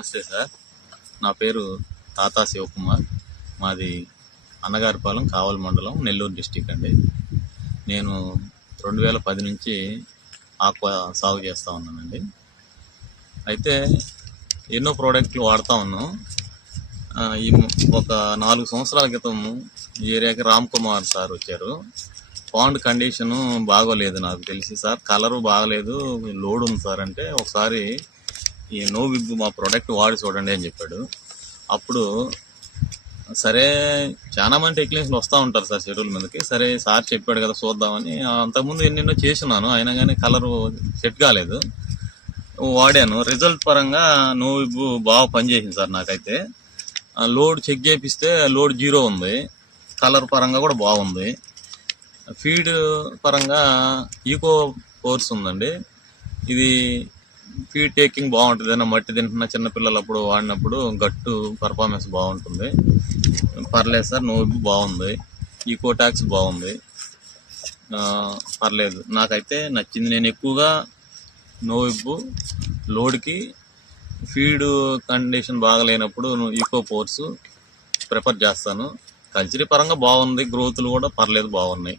నమస్తే సార్. నా పేరు తాతా శివకుమార్. మాది అన్నగారిపాలెం, కావలి మండలం, నెల్లూరు డిస్టిక్ అండి. నేను 2010 నుంచి ఆక్వా సాగు చేస్తూ ఉన్నానండి. అయితే ఎన్నో ప్రోడక్ట్లు వాడుతూ ఉన్నాం. ఈ ఒక 4 సంవత్సరాల క్రితం ఈ ఏరియాకి రామ్ కుమార్ సార్ వచ్చారు. పాండ్ కండిషను బాగోలేదు నాకు తెలిసి సార్, కలరు బాగలేదు, లోడ్ ఉంది సార్ అంటే, ఒకసారి ఈ నో విబ్ మా ప్రోడక్ట్ వాడి చూడండి అని చెప్పాడు. అప్పుడు సరే, చాలా మంది టెక్నీషియన్లు వస్తూ ఉంటారు సార్ చెరువుల మీదకి. సరే సార్ చెప్పాడు కదా చూద్దామని అంతకుముందు ఎన్నెన్నో చేస్తున్నాను, అయినా కానీ కలరు సెట్ కాలేదు. వాడాను. రిజల్ట్ పరంగా నో విబ్ బాగా పనిచేసింది సార్. నాకైతే లోడ్ చెక్ చేపిస్తే లోడ్ 0 ఉంది, కలర్ పరంగా కూడా బాగుంది. ఫీడ్ పరంగా ఈకో కోర్స్ ఉందండి. ఇది ఫీడ్ టేకింగ్ బాగుంటుంది. ఏదైనా మట్టి తింటున్న చిన్నపిల్లలప్పుడు వాడినప్పుడు గట్టు పర్ఫార్మెన్స్ బాగుంటుంది. పర్లేదు సార్, నో విబ్ బాగుంది. ఈకో ట్యాక్స్ బాగుంది, పర్లేదు, నాకైతే నచ్చింది. నేను ఎక్కువగా నో విబ్ లోడ్కి, ఫీడ్ కండిషన్ బాగలేనప్పుడు ఈకో పోర్స్ ప్రిఫర్ చేస్తాను. కల్చరీ పరంగా బాగుంది, గ్రోత్లు కూడా పర్లేదు, బాగున్నాయి.